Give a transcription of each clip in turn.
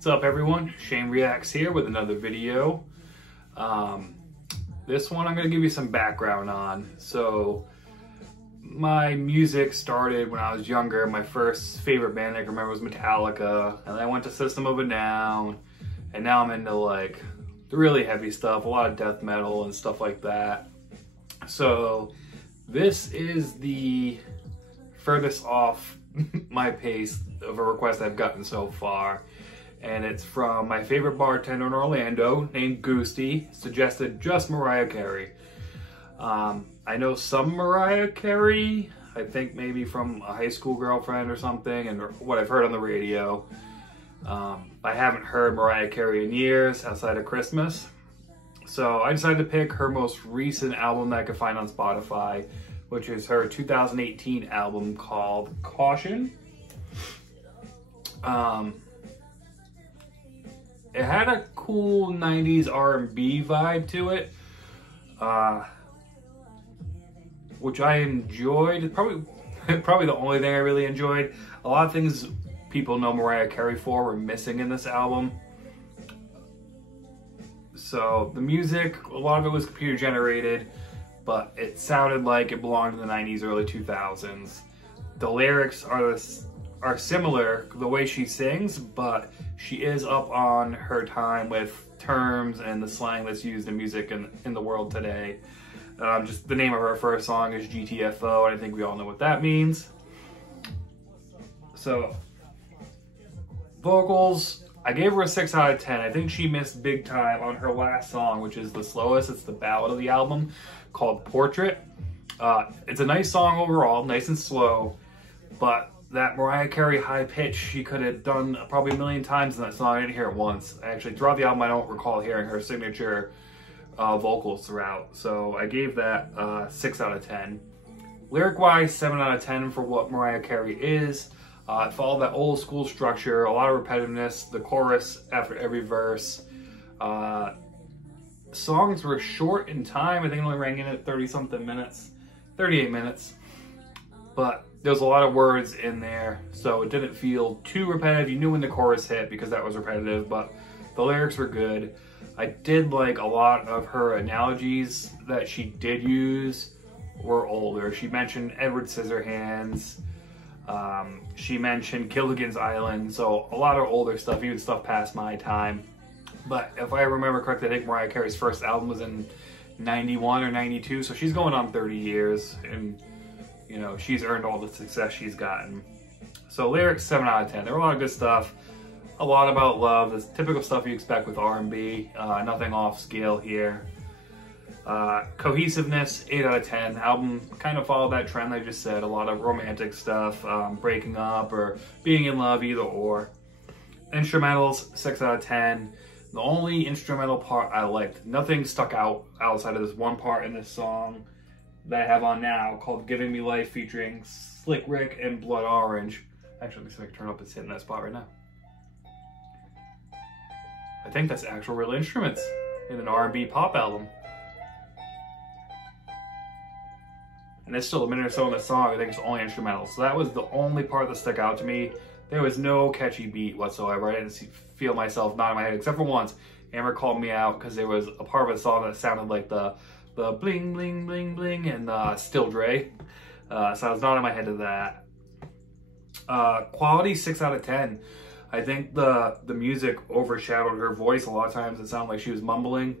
What's up everyone? Shane Reacts here with another video. This one I'm going to give you some background on. So my music started when I was younger. My first favorite band I can remember was Metallica, and then I went to System of a Down, and now I'm into like the really heavy stuff, a lot of death metal and stuff like that. So this is the furthest off my pace of a request I've gotten so far. And it's from my favorite bartender in Orlando named Goosty, suggested just Mariah Carey. I know some Mariah Carey, I think maybe from a high school girlfriend or something, and what I've heard on the radio. I haven't heard Mariah Carey in years outside of Christmas. So I decided to pick her most recent album that I could find on Spotify, which is her 2018 album called Caution. It had a cool 90s R&B vibe to it, which I enjoyed. Probably the only thing I really enjoyed. A lot of things people know Mariah Carey for were missing in this album. So the music, a lot of it was computer generated, but it sounded like it belonged in the 90s, early 2000s. The lyrics are similar, the way she sings, but she is up on her time with terms and the slang that's used in music in the world today. Just the name of her first song is GTFO, and I think we all know what that means. So, vocals, I gave her a 6 out of 10. I think she missed big time on her last song, which is the slowest. It's the ballad of the album, called Portrait. It's a nice song overall, nice and slow, but that Mariah Carey high pitch she could have done probably a million times in that song. I didn't hear it once. Actually, throughout the album, I don't recall hearing her signature vocals throughout. So I gave that 6 out of 10. Lyric-wise, 7 out of 10 for what Mariah Carey is. It followed that old school structure, a lot of repetitiveness, the chorus after every verse. Songs were short in time. I think it only rang in at 30-something minutes, 38 minutes. But there's a lot of words in there, so it didn't feel too repetitive. You knew when the chorus hit because that was repetitive, but the lyrics were good. I did like a lot of her analogies that she did use were older. She mentioned Edward Scissorhands. She mentioned Gilligan's Island, so a lot of older stuff, even stuff past my time. But if I remember correctly, I think Mariah Carey's first album was in 91 or 92, so she's going on 30 years, and you know, she's earned all the success she's gotten. So lyrics, 7 out of 10. There were a lot of good stuff. A lot about love. The typical stuff you expect with R&B. Nothing off scale here. Cohesiveness, 8 out of 10. Album kind of followed that trend I just said. A lot of romantic stuff, breaking up or being in love, either or. Instrumentals, 6 out of 10. The only instrumental part I liked. Nothing stuck out outside of this one part in this song that I have on now called Giving Me Life, featuring Slick Rick and Blood Orange. Actually, let me see if I can turn up. It's hitting that spot right now. I think that's actual real instruments in an R&B pop album. And there's still a minute or so in the song. I think it's only instrumental. So that was the only part that stuck out to me. There was no catchy beat whatsoever. I didn't feel myself nodding my head, except for once. Amber called me out because there was a part of the song that sounded like the bling bling bling bling and Still Dre. So I was nodding my head to that. Quality, 6 out of 10. I think the music overshadowed her voice. A lot of times it sounded like she was mumbling.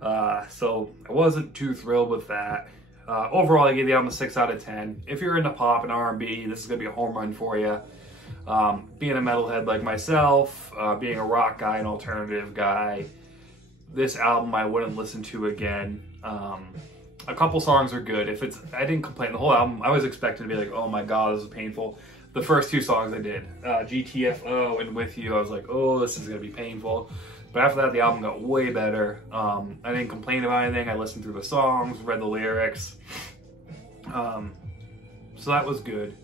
So I wasn't too thrilled with that. Overall, I gave the album a 6 out of 10. If you're into pop and R&B, this is going to be a home run for you. Being a metalhead like myself, being a rock guy, an alternative guy, this album I wouldn't listen to again. A couple songs are good. I didn't complain. The whole album, I was expecting to be like, oh my god, this is painful. The first 2 songs I did, GTFO and With You, I was like, oh, this is gonna be painful. But after that, the album got way better. I didn't complain about anything. I listened through the songs, read the lyrics. So that was good.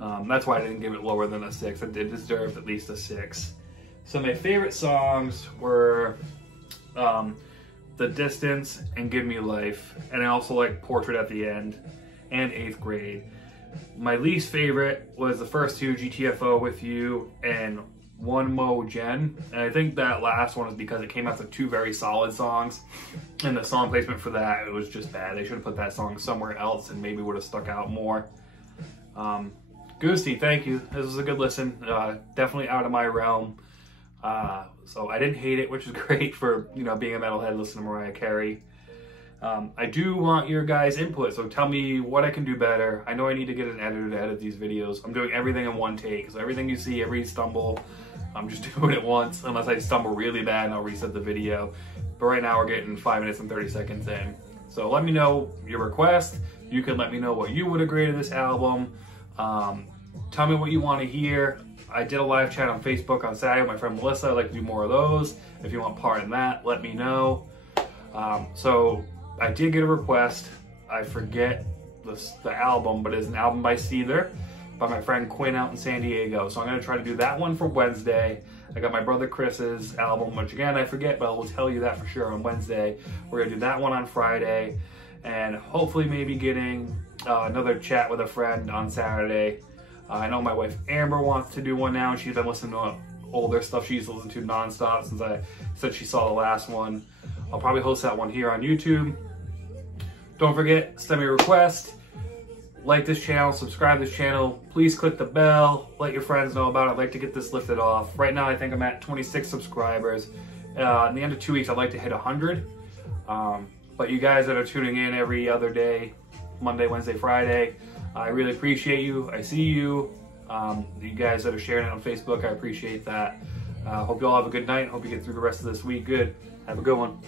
That's why I didn't give it lower than a 6. It did deserve at least a 6. So my favorite songs were The Distance and Give Me Life, and I also like Portrait at the end and 8th Grade. My least favorite was the first 2, GTFO, With You, and One Mo Gen, and I think that last one is because it came out with 2 very solid songs, and the song placement for that, it was just bad. They should have put that song somewhere else and maybe would have stuck out more. Goosey, thank you. This was a good listen. Definitely out of my realm. So I didn't hate it, which is great for, you know, being a metalhead, listening to Mariah Carey. I do want your guys' input, so tell me what I can do better. I know I need to get an editor to edit these videos. I'm doing everything in one take, so everything you see, every stumble, I'm just doing it once, unless I stumble really bad and I'll reset the video. But right now we're getting 5 minutes and 30 seconds in. So let me know your request. You can let me know what you would have graded this album. Tell me what you want to hear. I did a live chat on Facebook on Saturday with my friend Melissa. I'd like to do more of those. If you want part in that, let me know. So I did get a request. I forget the album, but it's an album by Seether, by my friend Quinn out in San Diego. So I'm going to try to do that one for Wednesday. I got my brother Chris's album, which again, I forget, but I will tell you that for sure on Wednesday. We're going to do that one on Friday, and hopefully maybe getting another chat with a friend on Saturday. I know my wife Amber wants to do one now, and she's been listening to older stuff she used to listen to nonstop since I said she saw the last one. I'll probably host that one here on YouTube. Don't forget, send me a request. Like this channel, subscribe to this channel. Please click the bell. Let your friends know about it. I'd like to get this lifted off. Right now, I think I'm at 26 subscribers. In the end of 2 weeks, I'd like to hit 100. But you guys that are tuning in every other day, Monday, Wednesday, Friday, I really appreciate you. I see you. You guys that are sharing it on Facebook, I appreciate that. Hope you all have a good night. Hope you get through the rest of this week good. Have a good one.